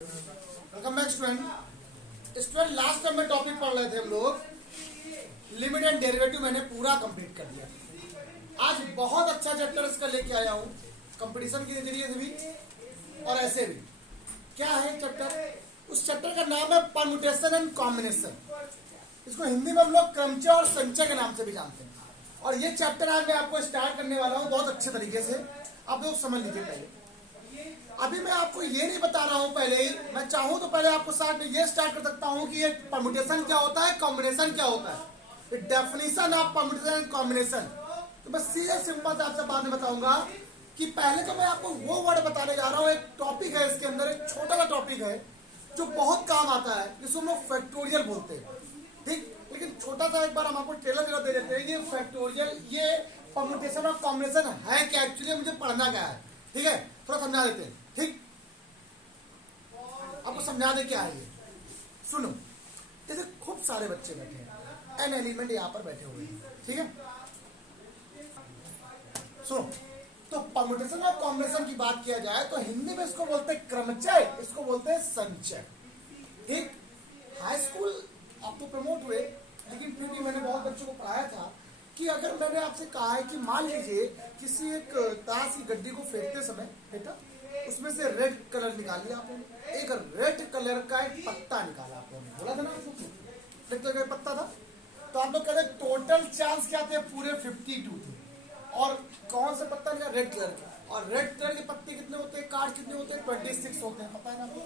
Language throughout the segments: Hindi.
Welcome back student last time में टॉपिक पढ़ रहे थे हम लोग लिमिट एंड डेरिवेटिव। मैंने पूरा कंप्लीट कर दिया। आज बहुत अच्छा चैप्टर इसका लेके आया हूँ, कंपटीशन के जरिए से भी और ऐसे भी। क्या है चैप्टर? उस चैप्टर का नाम है परम्यूटेशन एंड कॉम्बिनेशन। इसको हिंदी में हम लोग क्रमचय और संचय के नाम से भी जानते हैं। और ये चैप्टर आज मैं आपको स्टार्ट करने वाला हूँ बहुत अच्छे तरीके से। आप लोग समझ लीजिए। पहले अभी मैं आपको ये नहीं बता रहा हूं, पहले ही मैं चाहूं तो पहले आपको साथ में ये स्टार्ट कर सकता हूं कि ये परम्यूटेशन क्या होता है, कॉम्बिनेशन क्या होता है, definition of permutation and combination. तो मैं सीधे सिंपल से आपसे बाद में बताऊंगा कि पहले तो मैं आपको वो वर्ड बताने जा रहा हूं। एक टॉपिक है इसके अंदर, एक छोटा सा टॉपिक है जो बहुत काम आता है, जिसको हम लोग फैक्टोरियल बोलते हैं। ठीक, लेकिन छोटा सा एक बार हम आपको ट्रेलर दे देते हैं। ये फैक्टोरियल, ये परम्यूटेशन और कॉम्बिनेशन है क्या, एक्चुअली मुझे पढ़ना क्या है। ठीक है, थोड़ा समझा देते हैं। ठीक, आपको समझा दे क्या है ये। सुनो, जैसे खूब सारे बच्चे बैठे हैं, एन एलिमेंट यहाँ पर बैठे हुए हैं। ठीक है, सुनो, तो परम्यूटेशन और कॉम्बिनेशन की बात किया जाए तो हिंदी में इसको बोलते हैं क्रमचय, इसको बोलते हैं संचय। ठीक, हाई स्कूल आप तो प्रमोट हुए, लेकिन फिर भी मैंने बहुत बच्चों को पढ़ाया था कि अगर मैंने आपसे कहा है कि मान लीजिए किसी एक ताश की गड्डी को फेंकते समय बेटा उसमें से रेड कलर निकाल लिया आपने, एक रेड कलर का एक पत्ता निकाला आपने, बोला था ना रेड कलर का पत्ता था। तो आप लोग कहते टोटल चांस क्या थे, पूरे 52 थे। और कौन सा पत्ता निकाला, रेड कलर का। और रेड कलर के पत्ते कितने होते हैं, कार्ड कितने होते हैं, 26 होते हैं। पता है ना आपको?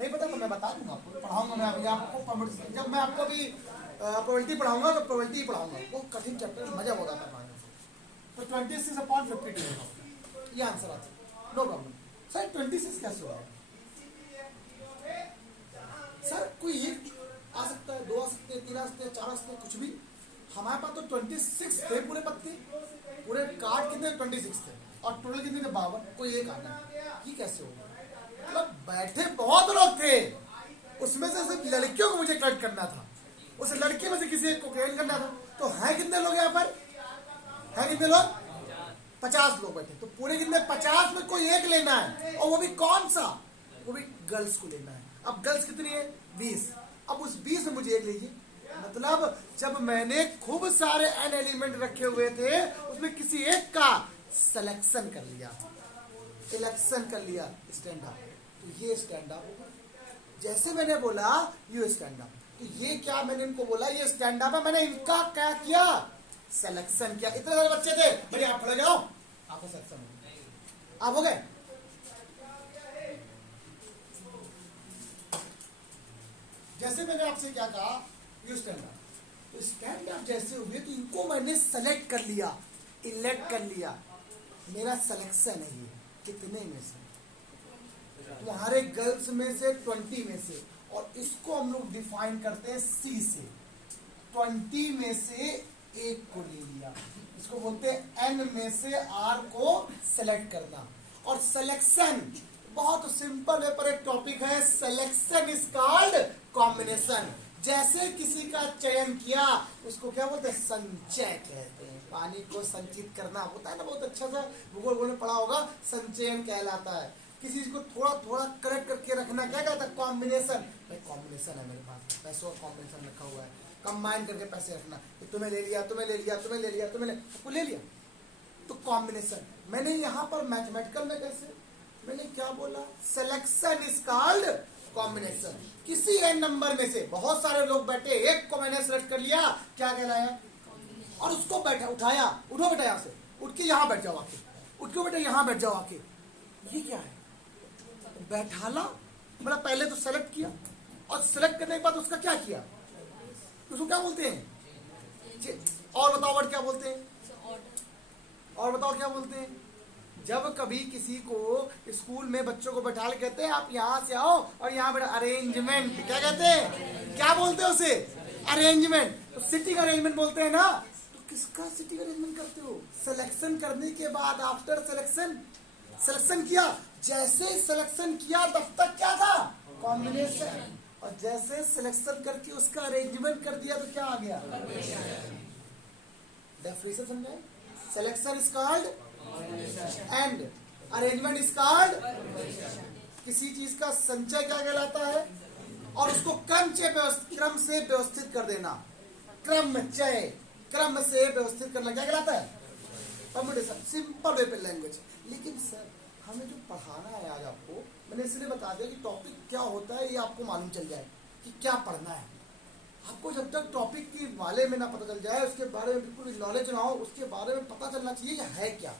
नहीं पता तो मैं बता दूंगा आपको, पढ़ाऊंगा मैं अभी आपको। जब मैं आपको अभी प्रोबेबिलिटी पढ़ाऊंगा तो प्रोबेबिलिटी पढ़ाऊंगा। वो कठिन चैप्टर, मजा बहुत आता है। तो 26/52 ये आंसर आता है, नो प्रॉब्लम। सर 26 कैसे होगा? सर कोई एक आ सकता है, 2 आ सकते हैं, 3 आ सकते हैं, 4 आ सकते हैं, कुछ भी। हमारे पास तो 26 थे पूरे पत्ते, पूरे कार्ड कितने 26 थे और टोटल कितने थे 52। कोई एक आना, ये कैसे होगा? मतलब बैठे बहुत लोग थे, उसमें से सिर्फ लड़कियों को मुझे कलेक्ट करना था, उस लड़की में से किसी एक को क्लेम करना था। तो है कितने लोग यहाँ पर, है कितने लोग? 50 लोग बैठे। तो पूरे कितने, 50 में कोई एक लेना है, और वो भी कौन सा, वो भी गर्ल्स को लेना है। अब गर्ल्स कितनी है, 20। अब उस 20 में मुझे एक लीजिए। मतलब जब मैंने खूब सारे एन एलिमेंट रखे हुए थे, उसमें किसी एक का सिलेक्शन कर लिया, इलेक्शन कर लिया, स्टैंड अप। तो ये स्टैंड अप होगा। जैसे मैंने बोला यू स्टैंड अप, तो ये क्या मैंने इनको बोला, ये स्टैंड अप है। मैंने इनका क्या किया, सिलेक्शन किया। इतने सारे बच्चे थे, भाई आप खड़े जाओ, आपको सिलेक्शन हो गया। आप हो गए। जैसे मैंने आपसे क्या कहा, यू स्टैंड अप, तो स्टैंड अप जैसे हुए तो इनको मैंने सेलेक्ट कर लिया, इलेक्ट कर लिया। मेरा सिलेक्शन है ये, कितने में से, तुम्हारे गर्ल्स में से 20 में से। और इसको हम लोग डिफाइन करते हैं सी से, 20 में से एक को ले लिया। इसको बोलते हैं एन में से आर को सेलेक्ट करना। और सिलेक्शन बहुत सिंपल है, पर एक टॉपिक है, सिलेक्शन इज कॉल्ड कॉम्बिनेशन। जैसे किसी का चयन किया, उसको क्या बोलते हैं, संचय कहते हैं। पानी को संचित करना होता है ना, बहुत अच्छा सा भूगोल में पढ़ा होगा, संचयन कहलाता है। किसी चीज को थोड़ा थोड़ा करेक्ट करके रखना क्या कहता है, कॉम्बिनेशन। भाई कॉम्बिनेशन है मेरे पास, पैसों का कॉम्बिनेशन रखा हुआ है, कंबाइन करके पैसे रखना। तो तुम्हें ले लिया, तुम्हें ले लिया, तुम्हें ले लिया, तुम्हें ले लिया, तो कॉम्बिनेशन। मैंने यहाँ पर मैथमेटिकल में कैसे, मैंने क्या बोला, सिलेक्शन इज कॉल्ड कॉम्बिनेशन। किसी एन नंबर में से बहुत सारे लोग बैठे, एक को मैंने सेलेक्ट कर लिया, क्या कहलाया, और उसको बैठा उठाया, उठो बेटा यहाँ से, उठ के यहाँ बैठ जाओ आके, उठ के बेटा यहाँ बैठ जाओ आके। ये क्या है, बैठाला। मतलब पहले तो सेलेक्ट किया, और सेलेक्ट करने के बाद उसका क्या किया, उसको क्या बोलते हैं, और बताओ वर्ड क्या बोलते हैं, और बताओ क्या बोलते हैं। जब कभी किसी को स्कूल में बच्चों को बैठा के कहते हैं आप यहाँ से आओ और यहाँ बैठा, अरेंजमेंट क्या कहते हैं, क्या बोलते हैं उसे, अरेंजमेंट। तो सिटिंग अरेंजमेंट बोलते हैं ना। तो किसका सिटिंग अरेंजमेंट करते हो, सिलेक्शन करने के बाद, आफ्टर सिलेक्शन, सिलेक्शन किया, जैसे सिलेक्शन किया तब तक क्या था, कॉम्बिनेशन। और जैसे सिलेक्शन करके उसका अरेंजमेंट कर दिया तो क्या आ गया, डेफिनेशन समझे। Selection is called and arrangement is called. किसी चीज का संचय क्या कहलाता है, और उसको क्रम से व्यवस्थित कर देना, क्रम से व्यवस्थित करना क्या कहलाता है, परम्यूटेशन। सिंपल वे पे लैंग्वेज। लेकिन सर हमें जो पढ़ाना है आज आपको, मैंने इसलिए बता दिया कि टॉपिक क्या होता है ये आपको मालूम चल जाए कि क्या पढ़ना है। आपको जब तक टॉपिक के बारे में ना पता चल जाए, उसके बारे में बिल्कुल नॉलेज ना हो, उसके बारे में पता चलना चाहिए कि है क्या,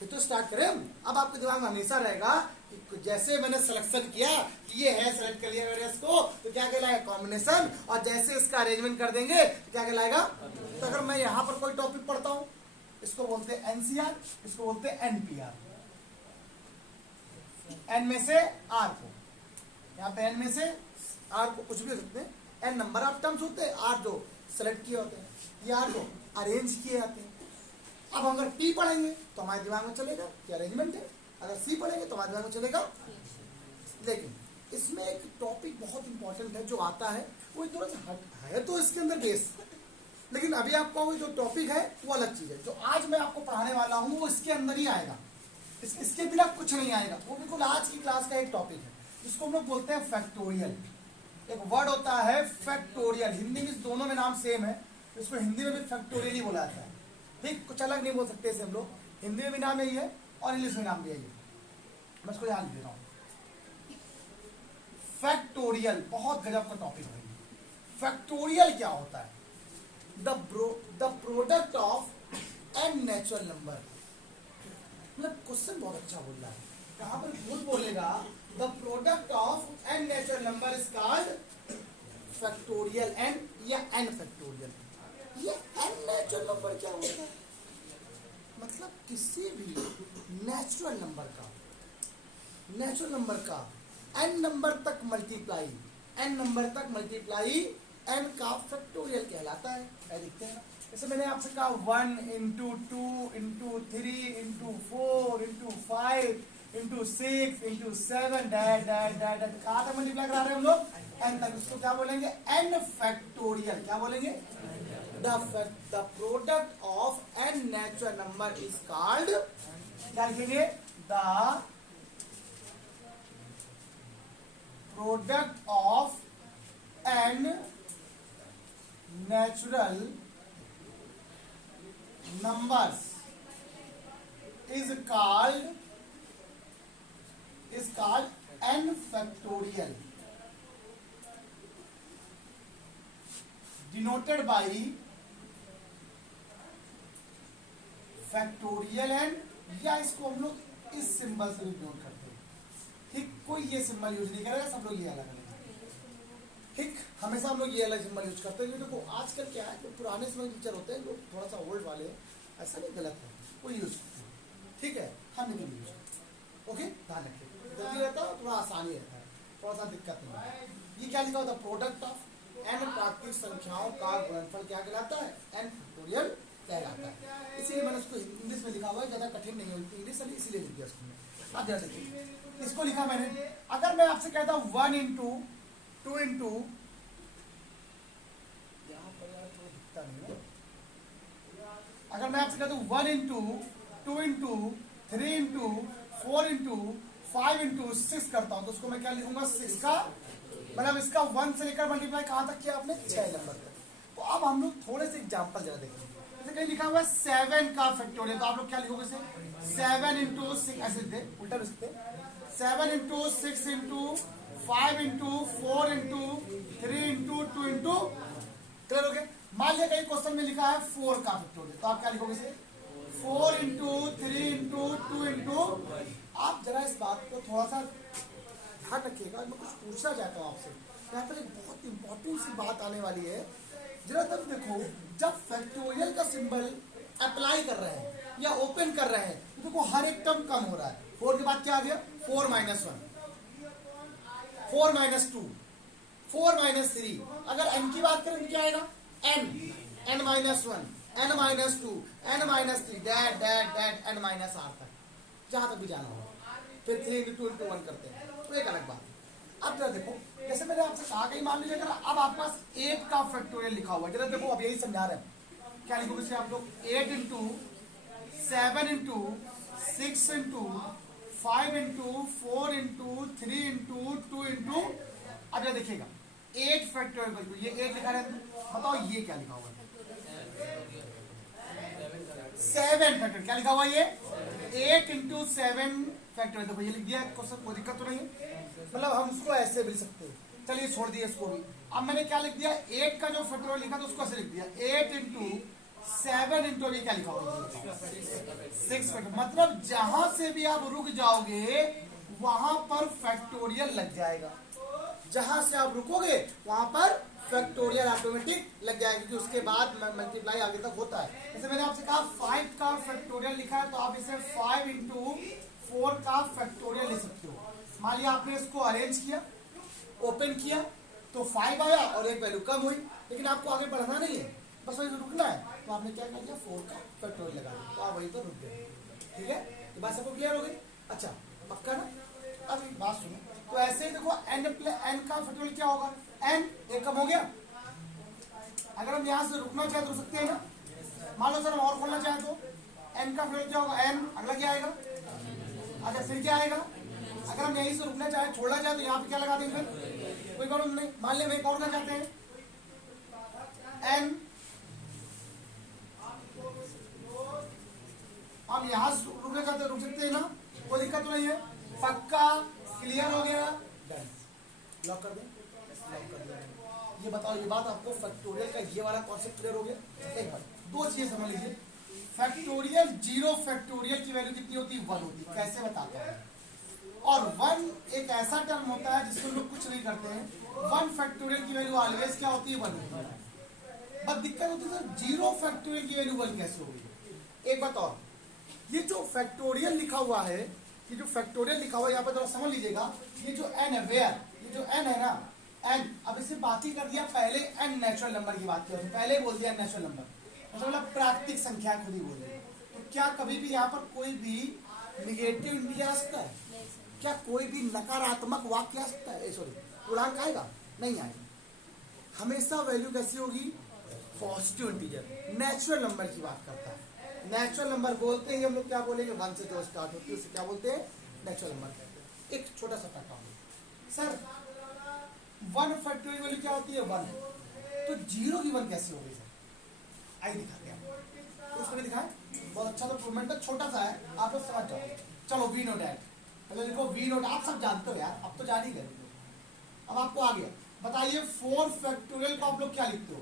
फिर तो स्टार्ट करें। अब आपके दिमाग में हमेशा रहेगा कि जैसे मैंने सिलेक्शन किया, ये है, सेलेक्ट कर लिया मैंने इसको, तो क्या कहलाएगा, कॉम्बिनेशन, और जैसे इसका अरेंजमेंट कर देंगे तो क्या कहलाएगा। तो अगर मैं यहाँ पर कोई टॉपिक पढ़ता हूँ, इसको बोलते हैं एनसीआर, इसको बोलते हैं एनपीआर, एन में से आर को, यहाँ पे एन में से आर को कुछ भी हो सकते हैं, एन नंबर ऑफ टर्म्स होते हैं, आर जो सेलेक्ट किए होते हैं, ये आर जो अरेंज किए जाते हैं। अब अगर पी पढ़ेंगे तो हमारे दिमाग में चलेगा कि अरेंजमेंट है, अगर सी पढ़ेंगे तो हमारे दिमाग में चलेगा। लेकिन इसमें एक टॉपिक बहुत इंपॉर्टेंट है जो आता है, वो थोड़ा सा है तो इसके अंदर बेस, लेकिन अभी आपका वो जो टॉपिक है वो अलग चीज है। जो आज मैं आपको पढ़ाने वाला हूँ वो इसके अंदर ही आएगा, इसके बिना कुछ नहीं आएगा। वो बिल्कुल आज की क्लास का एक टॉपिक है, जिसको हम लोग बोलते हैं फैक्टोरियल। एक वर्ड होता है फैक्टोरियल, हिंदी में दोनों में नाम सेम है, इसको हिंदी में भी फैक्टोरियल ही बोला जाता है। ठीक, कुछ अलग नहीं बोल सकते इसे हम लोग, हिंदी में भी नाम यही है और इंग्लिश में नाम भी यही है। मैं इसको ध्यान दे रहा हूँ, फैक्टोरियल बहुत गजब का टॉपिक है। फैक्टोरियल क्या होता है, the product of n natural number. मतलब क्वेश्चन बहुत अच्छा बोल रहा है, कहां पर भूल बोलेगा, the product of n natural number is called factorial n या एन फैक्टोरियल। ये एन नेचुरल नंबर क्या होता है, मतलब किसी भी नेचुरल नंबर का एन नंबर तक मल्टीप्लाई, एन का फैक्टोरियल कहलाता है। देखते हैं, जैसे मैंने आपसे कहा 1 into 2 into 3 into 4 into 5 into 6 into 7 कहाँ तक मल्टीप्लाई करा रहे हैं हम लोग, एन तक। उसको क्या बोलेंगे, एन फैक्टोरियल। क्या बोलेंगे, the product of n natural number is called, क्या लिखेंगे, the product of n natural numbers is called n factorial, denoted by factorial n, या इसको हम लोग इस सिंबल से डिनोट करते हैं। ठीक, कोई ये सिंबल यूज नहीं करेगा, सब लोग ये अलग अलग। ठीक, हमेशा हम लोग ये अलग सिंबल यूज करते हैं। देखो आजकल क्या है, जो पुराने समय टीचर होते हैं, लोग थोड़ा सा ओल्ड वाले, ऐसा नहीं, गलत है, वो यूज करते हैं। ठीक है, हम नहीं यूज करते। ओके, ध्यान रखिए, जल्दी रहता है, थोड़ा आसानी रहता है, थोड़ा सा दिक्कत नहीं है। ये क्या लिखा होता है, प्रोडक्ट ऑफ एन प्राकृतिक संख्याओं का गुणनफल क्या कहलाता है, एन फैक्टोरियल कहलाता है। इसीलिए मैंने उसको इंग्लिश में लिखा हुआ है, ज्यादा कठिन नहीं है इंग्लिश, इसीलिए लिख दिया उसको। आप ध्यान रखिए, इसको लिखा मैंने। अगर मैं आपसे कहता हूँ 1 इंटू 2 इंटू, अगर मैं आपसे कहता हूँ 1 into 2 into 3 into 4 into 5 into 6 करता हूँ, तो उसको मैं क्या लिखूंगा, 6 का मतलब इसका 1 से लेकर मल्टीप्लाई कहाँ तक किया आपने, 6 नंबर तक। तो अब हम लोग थोड़े से एग्जाम्पल जरा देखेंगे। जैसे कहीं लिखा हुआ है 7 का फैक्टोरियल, तो आप लोग क्या लिखोगे, 7 इंटू 6, ऐसे लिखते, उल्टा लिख सकते, 7 into 6 into 5 into 4 into 3 into 2 into, clear हो गया। मान लिया कहीं क्वेश्चन में लिखा है 4 का फैक्टोरियल, तो आप क्या लिखोगे, 4 इंटू 3 इंटू 2 इंटू। आप जरा इस बात को थोड़ा सा ध्यान रखिएगा, मैं कुछ पूछना चाहता हूँ आपसे। यहाँ पर एक बहुत इंपॉर्टेंट सी बात आने वाली है, जरा तब देखो, जब फैक्टोरियल का सिंबल अप्लाई कर रहे हैं या ओपन कर रहे हैं, तो देखो हर एक टर्म कम हो रहा है। 4 के बाद क्या आ गया, 4 माइनस 1, 4 माइनस 2, 4 माइनस 3। अगर n की बात करें तो क्या आएगा, n minus 1, n minus 2, n minus 3, that n minus r तक, जहां तक भी जाना होगा। फिर 3 इंटू 2 इंटू 1 करते हैं, तो एक अलग बात है। अब जरा देखो, जैसे मैंने आपसे कहा, कहीं मान लीजिए अगर अब आपके पास 8 का फैक्टोरियल लिखा हुआ है, जरा देखो, अब यही समझा रहे हैं, क्या लिखोगे आप लोग, 8 into 7 into 6 into 5 into 4 into 3 into 2 into, अब ये देखिएगा 8 फैक्टोरियल, ये 8 लिखा है, बताओ ये क्या लिखा हुआ है? 7 फैक्टोरियल, क्या लिखा हुआ है ये? 8 इंटू 7 फैक्टोरियल, तो भैया लिख दिया, कोई दिक्कत तो नहीं है, मतलब हम उसको ऐसे भी लिख सकते हैं। चलिए छोड़ दिए इसको भी। अब मैंने क्या लिख दिया, 8 का जो फैक्टोरियल लिखा था उसको ऐसे लिख दिया, 8 इंटू 7 इंटू, ये क्या लिखा होगा? 6 फैक्टोरियल। मतलब जहां से भी आप रुक जाओगे वहां पर फैक्टोरियल लग जाएगा, जहां से आप रुकोगे वहां पर फैक्टोरियल ऑटोमेटिक लग जाएगा, क्योंकि उसके बाद मल्टीप्लाई आगे तक होता है। जैसे मैंने आपसे कहा 5 का फैक्टोरियल लिखा है, तो आप इसे 5 इंटू 4 का फैक्टोरियल ले सकते हो। मान लिया आपने इसको अरेंज किया, ओपन किया, तो 5 आया और एक वैल्यू कम हुई, लेकिन आपको आगे बढ़ना नहीं है, बस वहीं रुकना है, तो आपने क्या कर दिया, 4 का फैक्टोरियल लगा दिया, तो आप वहीं पर रुक गए। ठीक है, ये बात सबको क्लियर हो गई? अच्छा, पक्का ना? अब एक बात सुनो, तो ऐसे ही देखो n का फैक्टोरियल क्या होगा? n, एक कम हो गया। अगर हम यहां से रुकना चाहे तो रुक सकते हैं ना? मान लो सर हम और खोलना चाहे तो n का फैक्टोरियल क्या होगा? n, अगला क्या आएगा? अच्छा, फिर क्या आएगा? अगर हम यहीं से रुकना चाहे, छोड़ना चाहे, तो यहाँ पे क्या लगा देंगे? फिर कोई प्रॉब्लम नहीं। मान लिया हम एक और करना चाहते हैं, n, हम यहां से रुकना चाहते हैं, रुक सकते हैं ना? कोई दिक्कत तो नहीं है? पक्का? क्लियर हो गया? डन, लॉक कर दें, लॉक कर दें। ये बताओ, ये बात आपको फैक्टोरियल का ये वाला कॉन्सेप्ट क्लियर हो गया? एक बार दो चीजें समझ लीजिए, फैक्टोरियल, जीरो फैक्टोरियल की वैल्यू कितनी होती है? 1 होती है। कैसे बताता है? और 1 एक ऐसा टर्म होता है जिसको लोग कुछ नहीं करते हैं। 1 फैक्टोरियल की वैल्यू ऑलवेज क्या होती है? 1 होती है। बस दिक्कत होती है सर, जीरो फैक्टोरियल की वैल्यू 1 कैसे होगी? एक बात और, ये जो फैक्टोरियल लिखा हुआ है, ये जो फैक्टोरियल लिखा हुआ है, यहाँ पर जरा समझ लीजिएगा, ये जो n है, वेयर, ये जो n है ना, n, अब इसे बात ही कर दिया, पहले n नेचुरल नंबर की बात की, पहले बोल दिया नेचुरल नंबर, मतलब प्राकृतिक संख्या खुद ही बोल रही। तो क्या कभी भी यहाँ पर कोई भी निगेटिव इंटीजर आ सकता है? क्या कोई भी नकारात्मक वाक्य आ सकता है? सॉरी, पूर्णांक आएगा? नहीं आएगा। हमेशा वैल्यू कैसी होगी? पॉजिटिव इंटीजर, नेचुरल नंबर की बात करता है। नेचुरल नंबर बोलते ही हम लोग क्या बोलेंगे? 1 से जो स्टार्ट होती है उसे क्या बोलते हैं? Natural number. एक छोटा सा फैक्ट सर, 1 फैक्टोरियल वैल्यू क्या होती है? 1, तो 0 की 1 कैसे हो गई सर? आई दिखाते हैं, तो उसको नहीं दिखाए, बहुत अच्छा, तो प्रूवमेंट तो छोटा सा है, आप लोग समझ जाओ। चलो वी नोट एट, पहले देखो वी नोट, आप सब जानते हो यार, अब तो जान ही गए। अब आपको आ गया, बताइए 4 फैक्टोरियल को आप लोग क्या लिखते हो?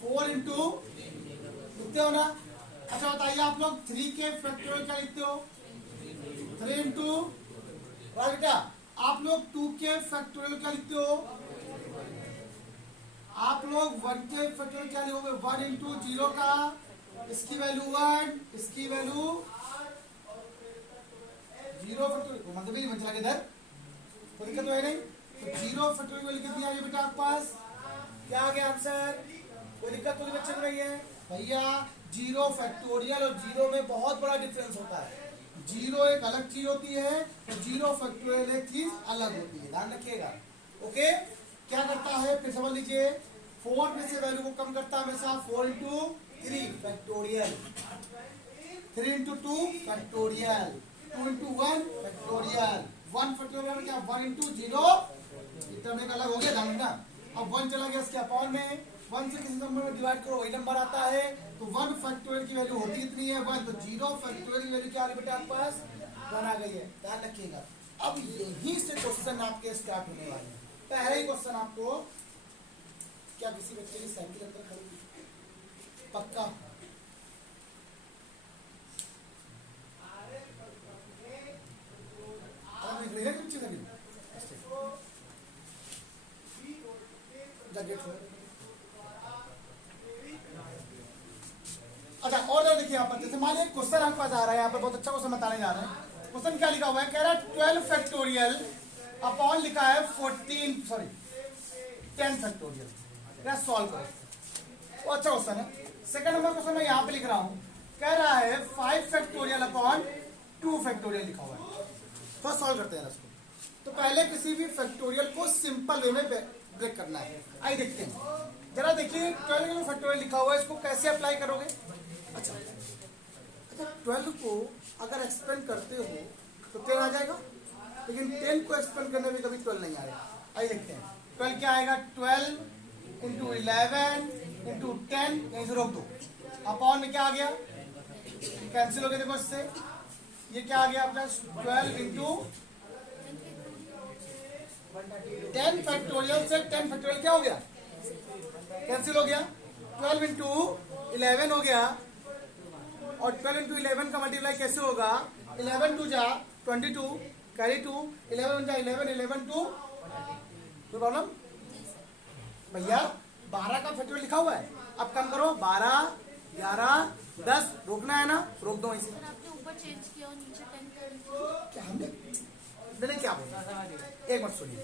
4 इंटू लिखते हो ना? अच्छा बताइए आप लोग 3 के फैक्टोरियल क्या लिखते हो? 3 इंटू, बेटा आप लोग 2 के फैक्टोरियल क्या लिखते हो? आप लोग 1 के फैक्टोरियल क्या लिखोगे? 1 इंटू 0 का, इसकी वैल्यू 1, इसकी वैल्यू 0 फैक्टोरियल, मतलब ही चला इधर, कोई दिक्कत तो है नहीं। तो 0 फैक्टोरियल वैल्यू कितनी आ गई बेटा आपके पास? क्या आ गया आंसर? कोई दिक्कत तो बच्चे को नहीं है भैया? 0 फैक्टोरियल और 0 में बहुत बड़ा डिफरेंस होता है। 0 एक अलग चीज होती है और 0 फैक्टोरियल एक चीज अलग होती है, ध्यान रखिएगा। ओके, क्या करता है फिर समझ लीजिए, 4 में से वैल्यू को कम करता है हमेशा। 4 into 3 factorial, 3 into 2 factorial, 2 into 1 factorial, 1 factorial क्या? 1 इंटू 0, टर्म एक अलग हो गया, ध्यान रखना। अब 1 चला गया इसके अपॉन में, 1 से किसी नंबर में डिवाइड करो वही नंबर आता है, तो 1 फैक्टोरियल की वैल्यू होती कितनी है? 1, तो 0 फैक्टोरियल की वैल्यू क्या आ गई बेटा आपके पास? 1 आ गई है, ध्यान रखिएगा। अब यहीं से क्वेश्चन आपके स्टार्ट होने वाले हैं। पहले ही क्वेश्चन आपको, क्या किसी बच्चे की साइकिल अंदर खड़ी? पक्का? अच्छा, और देखिए यहाँ पर, जैसे मान लीजिए क्वेश्चन आपके पास आ रहा है, यहाँ पर बहुत अच्छा क्वेश्चन बताने जा रहे हैं। क्वेश्चन क्या लिखा हुआ है? कह रहा है 12 फैक्टोरियल अपॉन लिखा है 10 फैक्टोरियल, क्या सॉल्व करो। वो अच्छा क्वेश्चन है। सेकंड नंबर क्वेश्चन मैं यहाँ पे लिख रहा हूँ, कह रहा है 5 फैक्टोरियल अपॉन 2 फैक्टोरियल लिखा हुआ है। तो सॉल्व करते हैं इसको। तो पहले किसी भी फैक्टोरियल को सिंपल वे में ब्रेक करना है। आइए देखते हैं, जरा देखिए 12 फैक्टोरियल लिखा हुआ है, इसको कैसे अप्लाई करोगे? अच्छा, 12 को अगर एक्सपेंड करते हो तो 10 आ जाएगा, लेकिन 10 को एक्सपेंड करने में कभी 12 नहीं आएगा। आइए देखते हैं 12 क्या आएगा, 12 इंटू 11 इंटू 10, यहीं से रोक दो। अपॉन में क्या आ गया, कैंसिल हो गया, देखो इससे ये क्या आ गया अपना 12 इंटू 10 फैक्टोरियल से 10 फैक्टोरियल क्या हो गया, कैंसिल हो गया। 12 इंटू 11 हो गया, और 12 इंटू 11 का मल्टीप्लाई कैसे होगा, 11 टू जा 22, कैरी 2, 11 जा 11, 11 टू, कोई प्रॉब्लम भैया। 12 का फैक्टोरियल लिखा हुआ है, अब कम करो, 12 11 10, रोकना है ना, रोक दो इसे। आपने ऊपर चेंज किया और नीचे 10 कर दिया। क्या मैंने क्या बोला, एक मिनट सुनिए,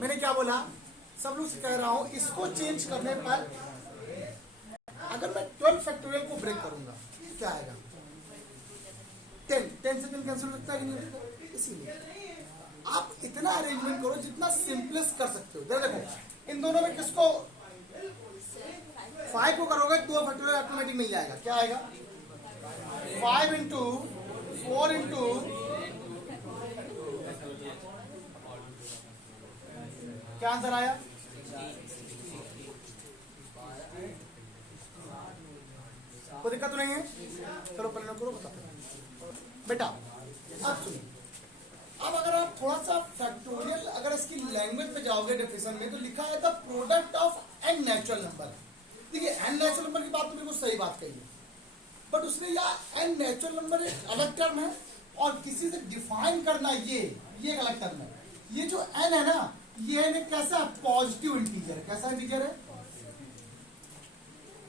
मैंने क्या बोला, सब लोग से कह रहा हूं, इसको चेंज करने पर अगर मैं 12 फैक्टोरियल को ब्रेक करूंगा क्या आएगा, 10 से 10 कैंसिल हो सकता है कि नहीं हो सकता। इसीलिए आप इतना अरेंजमेंट करो जितना सिंपलेस्ट कर सकते हो। देखो इन दोनों में किसको 5 को करोगे 2 फैक्टोरियल ऑटोमेटिक मिल जाएगा, क्या आएगा 5 इंटू 4 इंटू क्या आंसर आया, कोई दिक्कत तो नहीं है, चलो पहले करो बताओ बेटा। अब सुनिए, अब अगर आप थोड़ा सा फैक्टोरियल अगर इसकी लैंग्वेज पे जाओगे डेफिनेशन में, तो लिखा है the product of n natural number. देखिए एन नेचुरल नंबर की बात तो बिल्कुल सही बात कही है, बट उसने यह एन नेचुरल नंबर एक अलग टर्म है, और किसी से डिफाइन करना ये एक अलग टर्म है। ये जो एन है ना, ये एन एक कैसा पॉजिटिव इंटीजर है, कैसा इंटीजर है,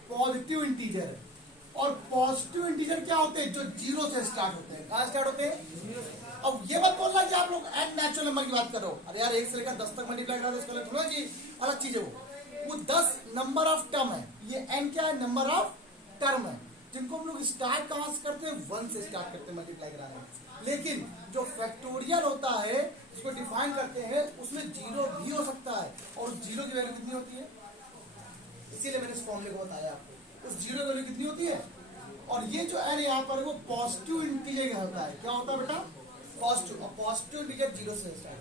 पॉजिटिव इंटीजर है। और पॉजिटिव इंटीजर क्या होते हैं, जो 0 से स्टार्ट होते हैं, कहां स्टार्ट होते हैं। अब ये मत बोलना कि आप लोग एन नेचुरल नंबर की बात करो, अरे यार 1 से लेकर 10 तक मल्टीप्लाई करा दो, इसका थोड़ा जी अलग चीज है वो 10 नंबर ऑफ टर्म है, ये एन क्या है, नंबर ऑफ टर्म है, जिनको हम लोग स्टार्ट कहां से करते हैं, 1 से स्टार्ट करते हैं मल्टीप्लाई कराना। लेकिन जो फैक्टोरियल होता है उसको डिफाइन करते हैं, उसमें 0 भी हो सकता है, और 0 की वैल्यू कितनी होती है, इसीलिए मैंने इस फॉर्मूले को बताया आपको, उस 0 की वैल्यू कितनी होती है। और ये जो एन यहाँ पर वो पॉजिटिव इंटीजर होता है, क्या होता है बेटा, पॉजिटिव, और पॉजिटिव इंटीजर 0 से स्टार्ट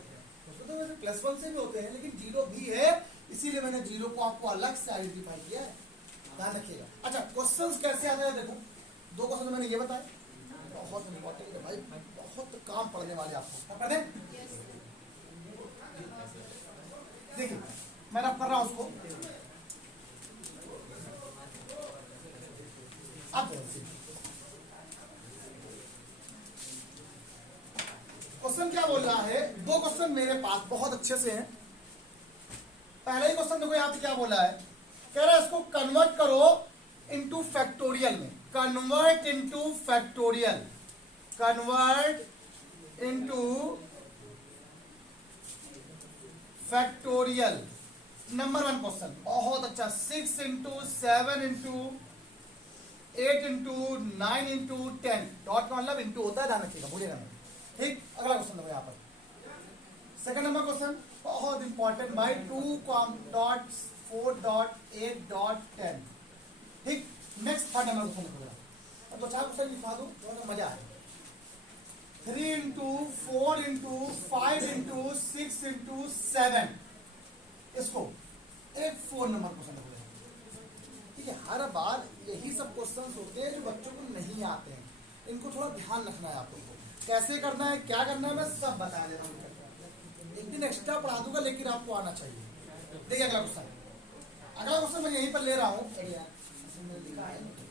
होता है, तो वैसे +1 से भी होते हैं, लेकिन 0 भी है, इसीलिए मैंने 0 को आपको अलग से आइडेंटिफाई किया है, ध्यान रखिएगा। अच्छा क्वेश्चंस कैसे आते हैं, देखो 2 क्वेश्चन मैंने ये बताया, बहुत इंपॉर्टेंट है भाई, बहुत काम पढ़ने वाले आपको पढ़े। देखिए मैं अब कर रहा हूं उसको, अब क्वेश्चन क्या बोल रहा है, 2 क्वेश्चन मेरे पास बहुत अच्छे से हैं। पहला ही क्वेश्चन देखो यहाँ पे क्या बोला है, कह रहा है इसको कन्वर्ट करो इनटू फैक्टोरियल में, convert into factorial, convert into factorial. Number 1 question बहुत अच्छा, 6 into 7 into 8 into 9 into 10, dot का मतलब इंटू होता है, ध्यान रखिएगा, भूलिएगा नहीं, ठीक। अगला क्वेश्चन देखो यहाँ पर, सेकंड नंबर क्वेश्चन बहुत इंपॉर्टेंट भाई, 2.4.8.10, ठीक। नेक्स्ट थर्ड नंबर क्वेश्चन देखो, अब तो 4 क्वेश्चन लिखवा दो, तो मजा आए। 3 इंटू 4 इंटू 5 इंटू 6 इंटू 7, इसको एक 4 नंबर क्वेश्चन हो गया, ठीक है। हर बार यही सब क्वेश्चंस होते हैं जो बच्चों को नहीं आते हैं, इनको थोड़ा ध्यान रखना है आप लोगों को, कैसे करना है क्या करना है मैं सब बता दे रहा हूँ, एक दिन एक्स्ट्रा पढ़ा दूंगा, लेकिन आपको आना चाहिए। देखिए अगला क्वेश्चन मैं यहीं पर ले रहा हूँ,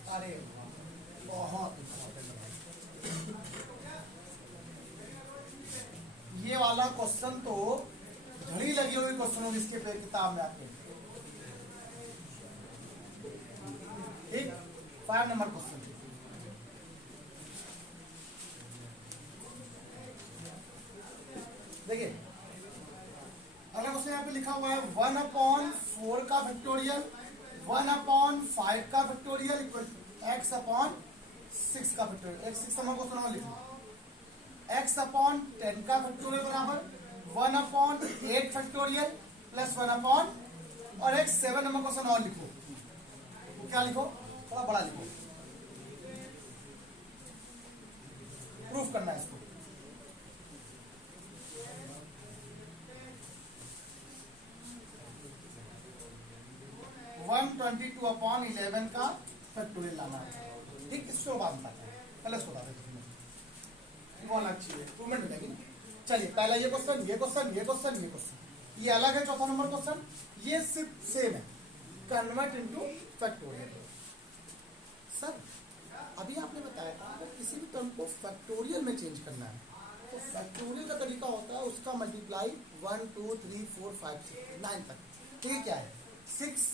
अरे बहुत ये वाला क्वेश्चन तो घड़ी लगी हुई क्वेश्चन होगी इसके किताब में आपके, ठीक। 5 नंबर क्वेश्चन, देखिए अगला क्वेश्चन यहाँ पे लिखा हुआ है 1/4 का फैक्टोरियल, 1/5 का फैक्टोरियल इक्वल x/6 का फैक्टोरियल। एक 6 नंबर क्वेश्चन और लिखो, x/10 का फैक्टोरियल बराबर 1/8 फैक्टोरियल प्लस 1/, और एक 7 नंबर क्वेश्चन और लिखो, वो क्या लिखो, थोड़ा बड़ा लिखो, प्रूफ करना है इसको। 122 अपॉन 11 का फैक्टोरियल लाना है। ठीक, इसको बाद में बताते हैं, पहले इसको बता देते हैं, वो अलग चीज है, इंप्रूवमेंट मिलेगी ना। चलिए पहला ये क्वेश्चन, ये क्वेश्चन, ये क्वेश्चन, ये क्वेश्चन, ये अलग है। चौथा नंबर क्वेश्चन ये सिर्फ सेम है, कन्वर्ट इनटू फैक्टोरियल। सर अभी आपने बताया था अगर किसी भी टर्म को फैक्टोरियल में चेंज करना है तो फैक्टोरियल का तरीका होता है उसका मल्टीप्लाई 1 2 3 4 5 6 9 तक। ठीक, क्या है 6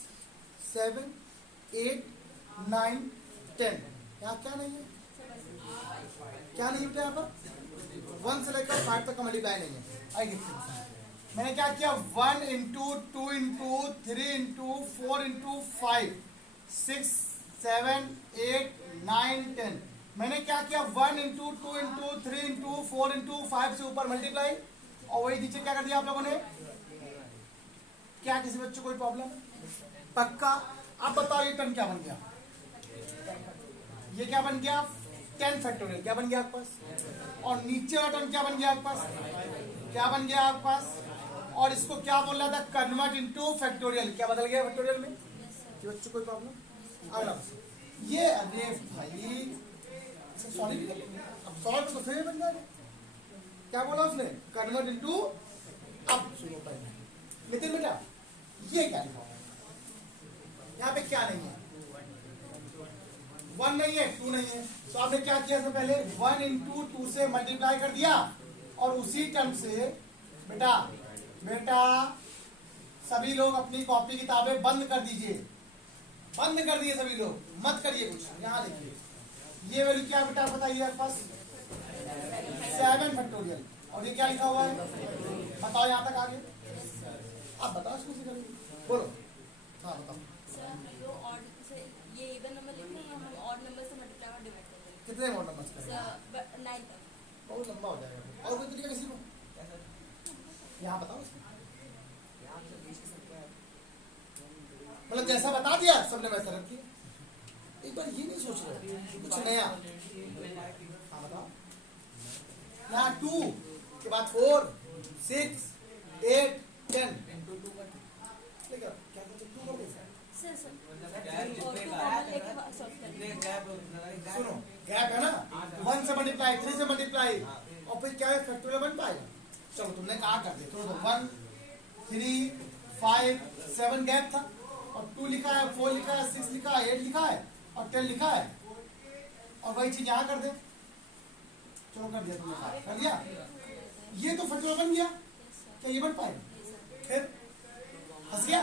7 8 9 10, यहाँ क्या नहीं है, क्या नहीं बेटा, यहाँ पर 1 से लेकर 5 तक का मल्टीप्लाई नहीं है। आइए मैंने क्या किया, 1 इंटू 2 इंटू 3 इंटू 4 इंटू 5 6 7 8 9 10, मैंने क्या किया 1 इंटू 2 इंटू 3 इंटू 4 इंटू 5 से ऊपर मल्टीप्लाई, और वही नीचे क्या कर दिया आप लोगों ने। क्या किसी बच्चे को कोई प्रॉब्लम पक्का? आप बताओ ये टर्म क्या बन गया, ये क्या बन गया 10 फैक्टोरियल, क्या बन गया आपके पास, और नीचे वाला टर्म क्या बन गया आपके पास, क्या बन गया आपके पास, और इसको क्या बोल रहा था कन्वर्ट इनटू फैक्टोरियल, क्या बदल गया फैक्टोरियल में। ये बच्चों कोई प्रॉब्लम? अगला ये, अरे भाई सॉरी अब सॉल्व तो सही बन जाएगा, क्या बोला उसने कन्वर्ट इनटू। अब सुनो पहले नितिन बेटा ये क्या लिखा हुआ है, यहाँ पे क्या नहीं है, 1 नहीं है 2 नहीं है, तो आपने क्या किया सबसे पहले 1 इंटू 2 से मल्टीप्लाई कर दिया, और उसी टर्म से बेटा बेटा सभी लोग अपनी कॉपी किताबें बंद कर दीजिए, बंद कर दिए सभी लोग, मत करिए कुछ। यहाँ देखिए ये वैल्यू क्या बेटा बताइए आपके पास 7 फैक्टोरियल, और ये क्या लिखा हुआ है बताओ यहाँ तक आगे, आप बताओ इसको करिए, बोलो। हाँ बताओ ये इवन नंबर लिखना है, हम ऑड नंबर से मल्टीप्लाई और डिवाइड कर देंगे। कितने ऑड नंबर्स करेंगे? 9 तक। बहुत लंबा हो जाएगा, और कोई तरीका किसी को यहाँ बताओ इसको। मतलब जैसा बता दिया सबने वैसा रख दिया, एक बार ये नहीं सोच रहे कुछ नया। हाँ बताओ, यहाँ 2 के बाद 4 6 8 10 क्या सुनो गैप है ना, 1 से मल्टीप्लाई 3 से मल्टीप्लाई, और फिर क्या है फैक्टोरियल बन पाएगा। चलो तुमने कहा कर दे, तो 1 3 5 7 गैप था, और 2 लिखा है 4 लिखा है 6 लिखा है 8 लिखा है और 10 लिखा है, और वही चीज यहाँ कर दे। चलो कर दिया तुमने, कर दिया, ये तो फैक्टोरियल बन गया, क्या ये बन पाएगा? फिर हंस गया।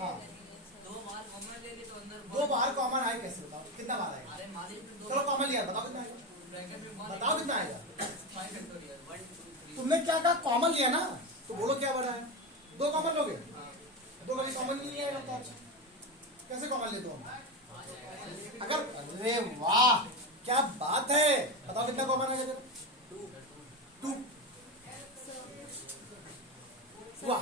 हाँ 2 बाहर कॉमन आए कैसे बताओ, कितना बार आएगा? चलो कॉमन लिया, बताओ कितना आएगा, बताओ कितना आएगा। तुमने क्या कहा कॉमन लिया ना, तो बोलो क्या बड़ा है, 2 कॉमन लोगे, 2 कभी कॉमन नहीं आएगा तो अच्छा कैसे कॉमन ले दो हम? अगर अरे वाह क्या बात है, बताओ कितना कॉमन आएगा? 2 वाह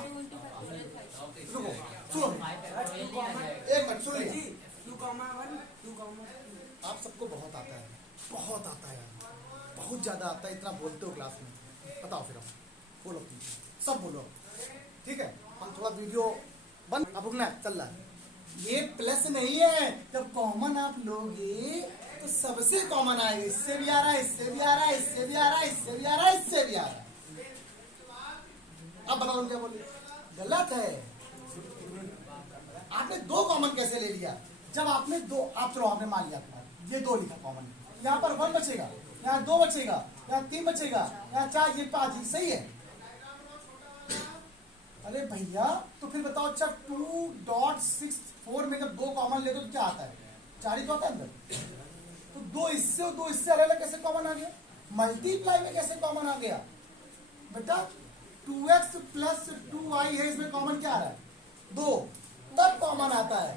रुको सुनो एक मिनट सुन लिया, 2,1 आप सबको बहुत आता है, बहुत आता है, बहुत ज्यादा आता है, इतना बोलते हो क्लास में। बताओ फिर आप बोलो, सब बोलो, ठीक है। हम थोड़ा वीडियो बंद, अब रुकना है, चल रहा है। ये प्लस नहीं है, जब कॉमन आप लोगे तो सबसे कॉमन आएगा, इससे भी आ रहा है, इससे भी आ रहा है, इससे भी आ रहा है, इससे भी आ रहा है, इससे भी आ रहा है। अब बताओ क्या बोले, गलत है। आपने 2 कॉमन कैसे ले लिया, जब आपने 2, आप चलो आपने मान लिया ये 2 लिखा कॉमन, यहाँ पर 1 बचेगा, यहाँ 2 बचेगा, यहाँ 3 बचेगा, यहाँ 4, ये 5, सही है। अरे भैया तो फिर बताओ, अच्छा 2.64 में जब 2 कॉमन ले दो तो क्या आता है, 4 ही तो आता है अंदर, तो 2 इससे और 2 इससे अलग कैसे कॉमन आ गया, मल्टीप्लाई में कैसे कॉमन आ गया बेटा। 2x प्लस 2y है, इसमें कॉमन क्या आ रहा है 2, तब कॉमन आता है।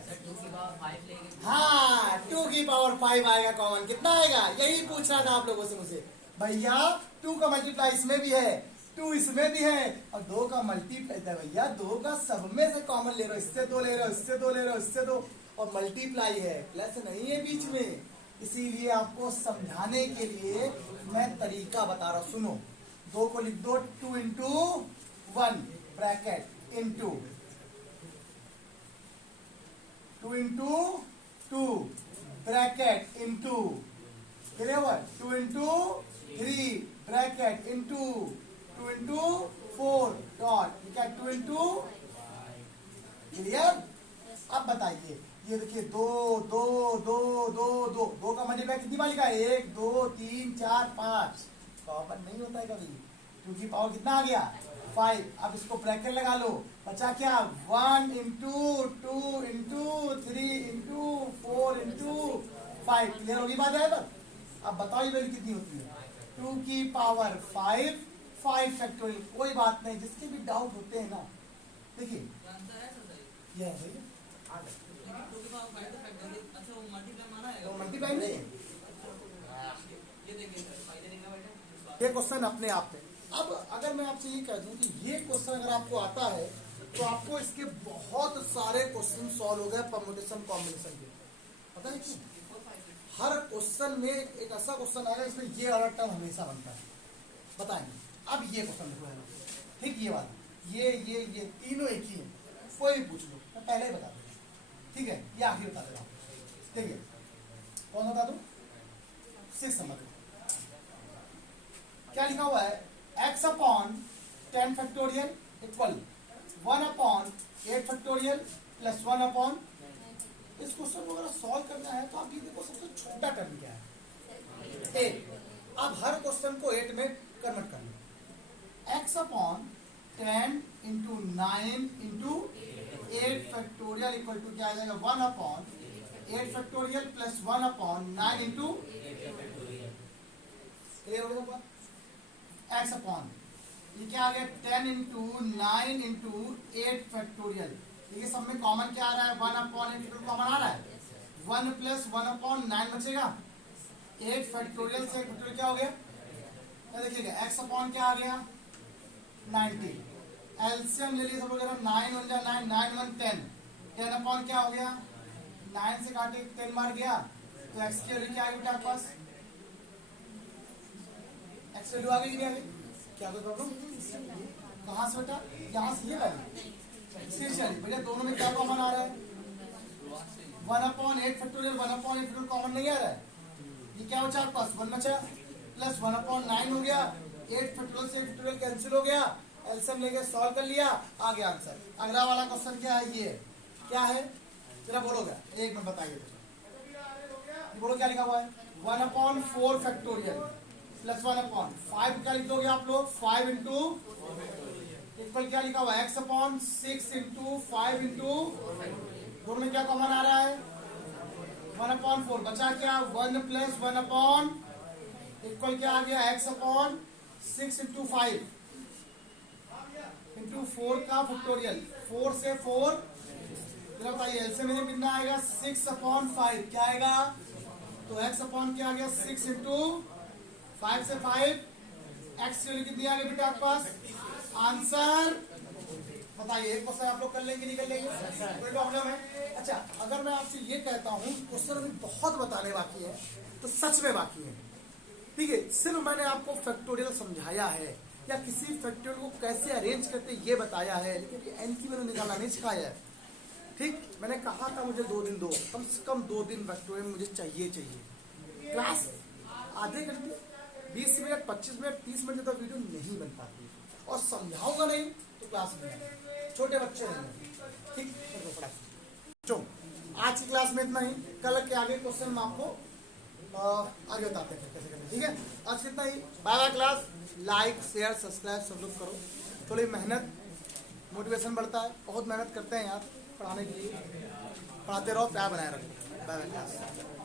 हाँ 2 की पावर 5 आएगा कॉमन, कितना आएगा यही पूछ रहा था आप लोगों से मुझे, भैया 2 का मल्टीप्लाई इसमें भी है, 2 इसमें भी है, और 2 का मल्टीप्लाई था भैया, 2 का सब में से कॉमन ले रहे हो, इससे 2 ले रहे हो, इससे 2 ले रहे हो, इससे 2, और मल्टीप्लाई है, प्लस नहीं है बीच में। इसीलिए आपको समझाने के लिए मैं तरीका बता रहा हूं, सुनो। 2 को लिख दो 2 into 1 bracket into 2 into 2 bracket into कितने हुआ 2 into 3 bracket into 2 into 4 dot क्या 2 into क्लियर। अब बताइए ये देखिए दो दो दो दो दो दो का मल्टीप्लाई कितनी बार लिखा है 1 2 3 4 5 कॉमन नहीं होता है कभी क्योंकि पावर कितना आ गया 5। अब इसको ब्रैकेट लगा लो बचा क्या 1 into 2 into 3 into 4 into 5 clear होगी बात है। अब बताओ ये वैल्यू कितनी होती है 2 की पावर 5 5 फैक्टोरियल। कोई बात नहीं जिसके भी डाउट होते हैं ना देखिए ये है सही तो मल्टीप्लाई नहीं है ये क्वेश्चन अपने आप पे। अब अगर मैं आपसे ये कह दूं कि ये क्वेश्चन अगर आपको आता है तो आपको इसके बहुत सारे क्वेश्चन सॉल्व हो गए परम्यूटेशन कॉम्बिनेशन के। पता है क्यों हर क्वेश्चन में एक ऐसा क्वेश्चन आएगा इसमें ये वाला टर्म हमेशा बनता है बताएंगे। अब ये क्वेश्चन देखो ठीक ये वाला ये तीनों एक ही है कोई भी पूछ लो मैं पहले ही बता दूंगा ठीक है ये आखिर बता देगा ठीक है कौन बता दूं 6 नंबर क्या लिखा हुआ है x upon 10 factorial equal 1 upon 8 factorial plus 1 upon. इस क्वेश्चन को अगर सॉल्व करना है तो आप ये देखो सबसे छोटा टर्म क्या है 8। अब हर क्वेश्चन को 8 में कन्वर्ट कर लो x upon 10 into 9 into 8 factorial equal to क्या आ जाएगा 1 upon 8 factorial plus 1 upon 9 into clear हो गया x अपॉन ये क्या आ गया 10 इंटू 9 इंटू 8 फैक्टोरियल। देखिए सब में कॉमन क्या आ रहा है 1 अपॉन 8 कॉमन आ रहा है 1 प्लस 1 अपॉन 9 बचेगा 8 फैक्टोरियल से फैक्टोरियल क्या हो गया क्या देखिएगा x अपॉन क्या आ गया 90 एलसीएम ले लिए सब लोग 9 1 जा 9 9 1 10 10 अपॉन क्या हो गया 9 से काटे 10 मार गया तो x की वैल्यू क्या आ गई बेटा आपके पास x वैल्यू आ गई नहीं आ गई क्या कोई प्रॉब्लम कहाँ से बेटा यहाँ से ये वैल्यू भैया दोनों में क्या कॉमन आ रहा है 1 upon 8 factorial 1 upon 8 factorial common नहीं आ रहा है ये क्या बचा आपके पास 1 बचा प्लस 1 अपॉन 9 हो गया 8 फैक्टोरियल से फैक्टोरियल कैंसिल हो गया एलसीएम लेके सॉल्व कर लिया आ गया आंसर। अगला वाला क्वेश्चन क्या है ये क्या है जरा बोलोगे एक मिनट बताइए बोलो क्या लिखा हुआ है 1 अपॉन 4 फैक्टोरियल प्लस 1 अपॉन 5 क्या लिख दोगे आप लोग 5 इंटू इक्वल क्या लिखा हुआ है x अपॉन 6 इंटू 5 इंटू दोनों में क्या कॉमन आ रहा है 1 अपॉन 4 बचा क्या 1 प्लस 1 अपॉन इक्वल क्या आ गया x अपॉन 6 इंटू 5 इंटू 4 का फैक्टोरियल 4 से 4 बताइए एलसीएम में कितना आएगा 6 अपॉन 5 क्या आएगा तो x अपॉन क्या आ गया 6 इंटू 5 से 5 x की वैल्यू कितनी आ गई बेटा आपके पास आंसर बताइए एक क्वेश्चन आप लोग कर लेंगे नहीं कर लेंगे कोई प्रॉब्लम है। अच्छा अगर मैं आपसे ये कहता हूँ क्वेश्चन अभी बहुत बताने बाकी है तो सच में बाकी है ठीक है सिर्फ मैंने आपको फैक्टोरियल समझाया है या किसी फैक्टोरियल को कैसे अरेंज करते ये बताया है लेकिन एन की मैंने निकालना नहीं सिखाया है ठीक। मैंने कहा था मुझे 2 दिन दो कम से कम 2 दिन फैक्टोरियल मुझे चाहिए क्लास आधे घंटे 20 मिनट 25 मिनट 30 मिनट तक वीडियो नहीं बन पाती और समझाऊंगा नहीं तो क्लास में छोटे बच्चे नहीं ठीक चलो आज की क्लास में इतना ही कल के आगे क्वेश्चन मैं आपको आगे बताते हैं कैसे करना ठीक है। आज कितना ही bye bye class like share subscribe सब लोग करो थोड़ी मेहनत मोटिवेशन बढ़ता है बहुत मेहनत करते हैं यार पढ़ाने के लिए पढ़ाते रहो प्यार बनाए रखो बाय बाय क्लास।